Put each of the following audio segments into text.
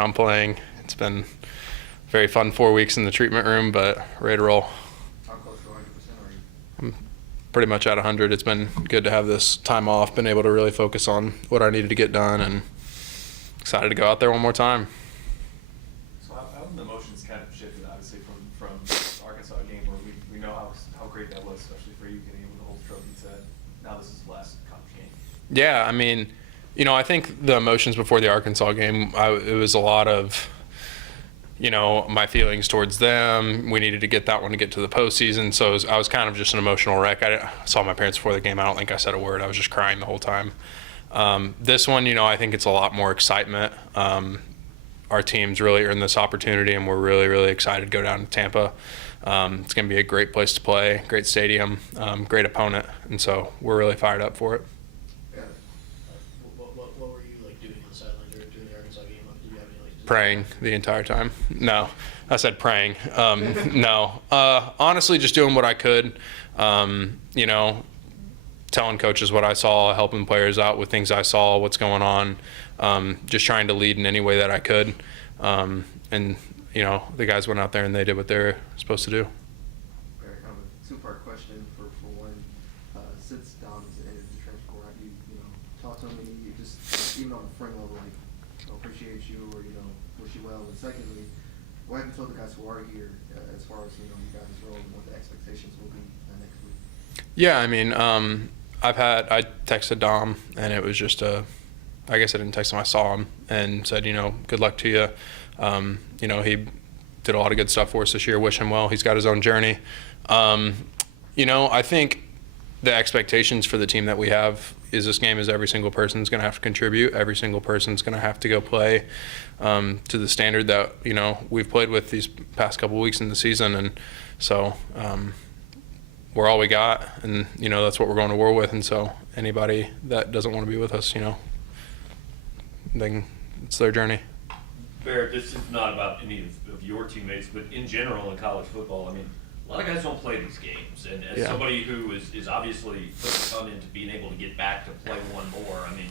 I'm playing. It's been a very fun 4 weeks in the treatment room, but ready to roll. How close to 100% are you? I'm pretty much at 100. It's been good to have this time off, been able to really focus on what I needed to get done, and excited to go out there one more time. So how have the emotions kind of shifted, obviously, from the Arkansas game where we know how great that was, especially for you getting able to hold the trophy, to now this is the last conference game? Yeah, I mean, I think the emotions before the Arkansas game, it was a lot of, my feelings towards them. We needed to get that one to get to the postseason, so I was kind of just an emotional wreck. I saw my parents before the game. I don't think I said a word. I was just crying the whole time. This one, I think it's a lot more excitement. Our team's really earned this opportunity, and we're really, really excited to go down to Tampa. It's going to be a great place to play, great stadium, great opponent, and so we're really fired up for it. What were you doing on the sideline during the Arkansas game? Did you have any Praying the entire time. No, I said praying. No, honestly, just doing what I could. Telling coaches what I saw, helping players out with things I saw, what's going on. Just trying to lead in any way that I could. And the guys went out there and they did what they're supposed to do. Kind of a two-part question for one. Since Dom's entered the transfer portal, have you talked to him and you just even on a friend level, appreciate you or wish you well? And secondly, what have you told the guys who are here as far as you guys' role and what the expectations will be next week? Yeah, I mean, I texted Dom and it was just I guess I didn't text him, I saw him and said, good luck to you. He did a lot of good stuff for us this year. Wish him well. He's got his own journey. I think the expectations for the team that we have is this game is every single person's going to have to contribute. Every single person's going to have to go play to the standard that, we've played with these past couple weeks in the season. And so we're all we got, and, that's what we're going to war with. And so anybody that doesn't want to be with us, it's their journey. Barrett, this is not about any of your teammates, but in general in college football, I mean, a lot of guys don't play these games. And as somebody who is obviously putting a ton into being able to get back to play one more, I mean,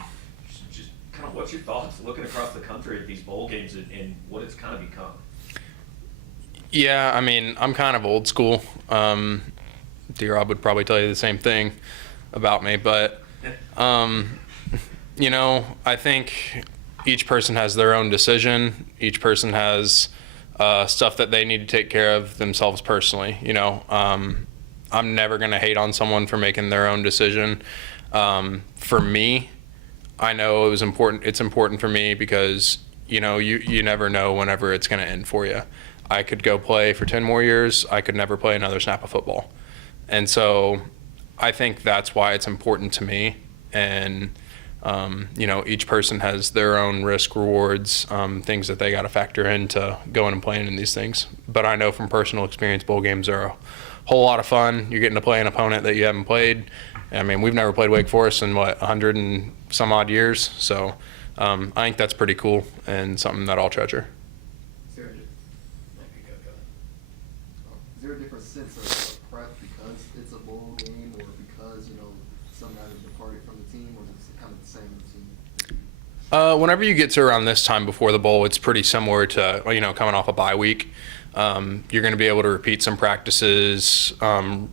just kind of what's your thoughts looking across the country at these bowl games and what it's kind of become? Yeah, I mean, I'm kind of old school. D-Rob would probably tell you the same thing about me, but, I think each person has their own decision. Each person has stuff that they need to take care of themselves personally. I'm never going to hate on someone for making their own decision. For me, I know it's important for me because, you never know whenever it's going to end for you. I could go play for 10 more years. I could never play another snap of football. And so I think that's why it's important to me. And each person has their own risk, rewards, things that they got to factor into going and playing in these things. But I know from personal experience, bowl games are a whole lot of fun. You're getting to play an opponent that you haven't played. I mean, we've never played Wake Forest in 100 and some odd years. So I think that's pretty cool and something that I'll treasure. Is there a different sense of prep because it's a bowl game or because, some guys have departed from the team, or is it kind of the same routine? Whenever you get to around this time before the bowl, it's pretty similar to, coming off a bye week. You're going to be able to repeat some practices,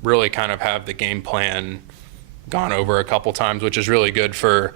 really kind of have the game plan gone over a couple times, which is really good for,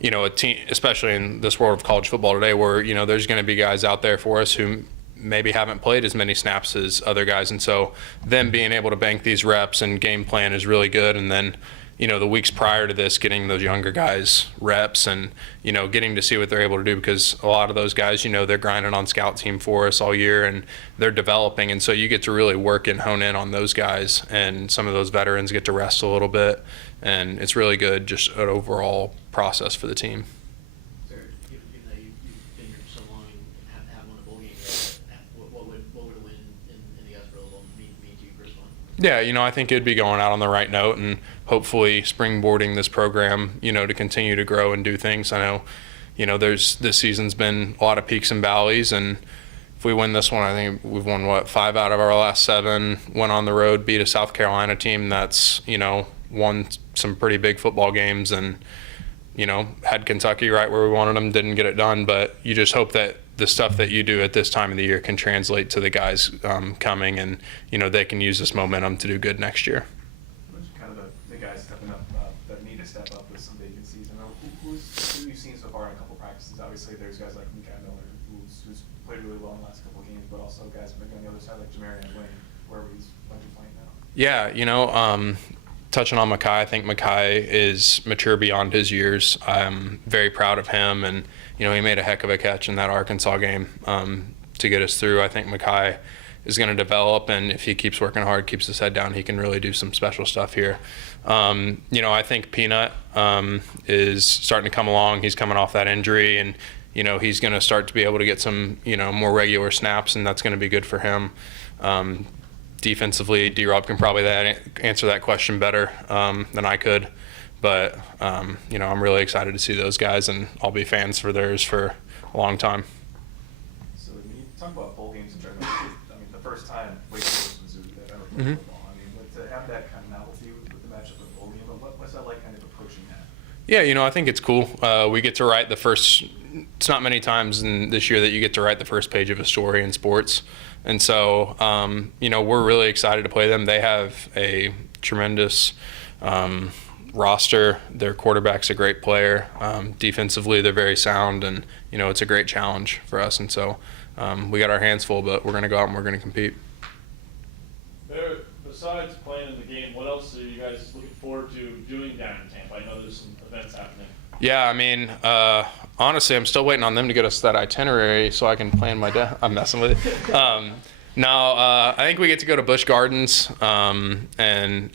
a team, especially in this world of college football today where, there's going to be guys out there for us who maybe haven't played as many snaps as other guys. And so them being able to bank these reps and game plan is really good. And then, the weeks prior to this, getting those younger guys reps and, getting to see what they're able to do because a lot of those guys, they're grinding on scout team for us all year and they're developing. And so you get to really work and hone in on those guys, and some of those veterans get to rest a little bit. And it's really good, just an overall process for the team. Given that you've been here for so long and have won a bowl game, what would a win in the Gasparilla Bowl mean to you personally? Yeah, I think it'd be going out on the right note and hopefully springboarding this program, to continue to grow and do things. I know, this season's been a lot of peaks and valleys, and if we win this one, I think we've won, 5 out of our last 7, went on the road, beat a South Carolina team that's, won some pretty big football games and, had Kentucky right where we wanted them, didn't get it done. But you just hope that the stuff that you do at this time of the year can translate to the guys coming, and they can use this momentum to do good next year. Kind of the guys stepping up that need to step up with some vacancies. I know who you've seen so far in a couple practices. Obviously, there's guys like Micah Miller who's played really well in the last couple games, but also guys maybe on the other side like Jamarian Wayne, wherever he's playing now. Yeah, touching on Makai, I think Makai is mature beyond his years. I'm very proud of him, and he made a heck of a catch in that Arkansas game to get us through. I think Makai is going to develop, and if he keeps working hard, keeps his head down, he can really do some special stuff here. I think Peanut is starting to come along. He's coming off that injury, and he's going to start to be able to get some more regular snaps, and that's going to be good for him. Defensively, D-Rob can probably answer that question better than I could. But, I'm really excited to see those guys, and I'll be fans for theirs for a long time. So when you talk about bowl games in general, the first time Wake Forest Mizzou that ever played football, but to have that kind of novelty with the matchup of the bowl game, what's that like kind of approaching that? Yeah, I think it's cool. We get to write it's not many times in this year that you get to write the first page of a story in sports. And so, we're really excited to play them. They have a tremendous roster. Their quarterback's a great player. Defensively, they're very sound, and, it's a great challenge for us. And so we got our hands full, but we're going to go out and we're going to compete. Besides playing in the game, what else are you guys looking forward to doing down in Tampa? I know there's some events happening. Yeah, honestly, I'm still waiting on them to get us that itinerary so I can plan my day. I'm messing with it. I think we get to go to Busch Gardens, and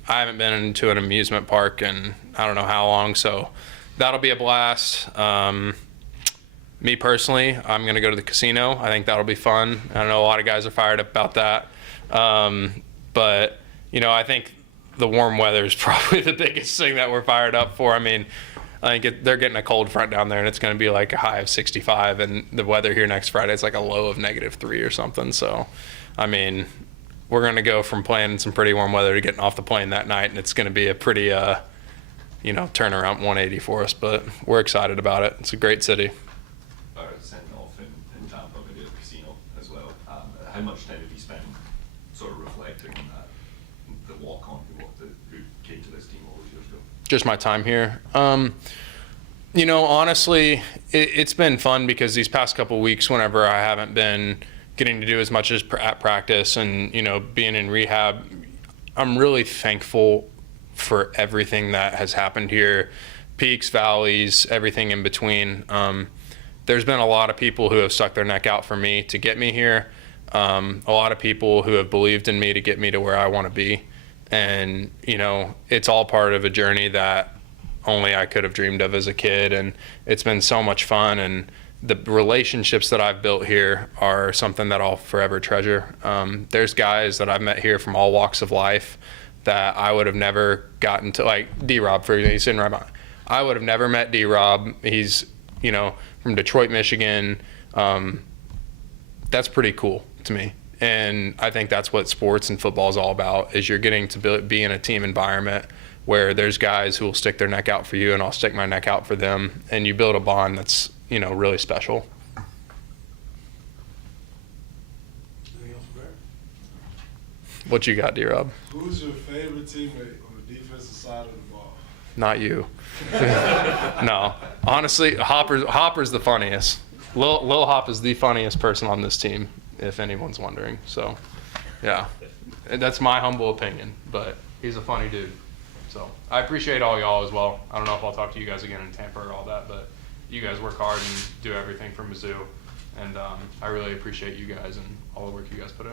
I haven't been into an amusement park in I don't know how long, so that'll be a blast. Me personally, I'm going to go to the casino. I think that'll be fun. I know a lot of guys are fired up about that. But, I think the warm weather is probably the biggest thing that we're fired up for. I think they're getting a cold front down there, and it's going to be like a high of 65, and the weather here next Friday is like a low of -3 or something. So, we're going to go from playing in some pretty warm weather to getting off the plane that night, and it's going to be a pretty, turnaround 180 for us. But we're excited about it. It's a great city. Sending off in Tampa, maybe at the casino as well. How much time have you spent sort of reflecting on that, the walk-on who came to this team all those years ago? Just my time here. Honestly, it's been fun because these past couple weeks, whenever I haven't been getting to do as much as at practice and, being in rehab, I'm really thankful for everything that has happened here, peaks, valleys, everything in between. There's been a lot of people who have stuck their neck out for me to get me here. A lot of people who have believed in me to get me to where I want to be. And, it's all part of a journey that only I could have dreamed of as a kid. And it's been so much fun. And the relationships that I've built here are something that I'll forever treasure. There's guys that I've met here from all walks of life that I would have never gotten to, like D-Rob, for example. He's sitting right behind. I would have never met D-Rob. He's, from Detroit, Michigan. That's pretty cool to me. And I think that's what sports and football is all about, is you're getting to be in a team environment where there's guys who will stick their neck out for you and I'll stick my neck out for them. And you build a bond that's, really special. Anything else, Barrett? What you got, D-Rob? Who's your favorite teammate on the defensive side of the ball? Not you. No. Honestly, Hopper's the funniest. Lil Hop is the funniest person on this team, if anyone's wondering. So, yeah. And that's my humble opinion, but he's a funny dude. So, I appreciate all y'all as well. I don't know if I'll talk to you guys again in Tampa or all that, but you guys work hard and do everything for Mizzou. And I really appreciate you guys and all the work you guys put in.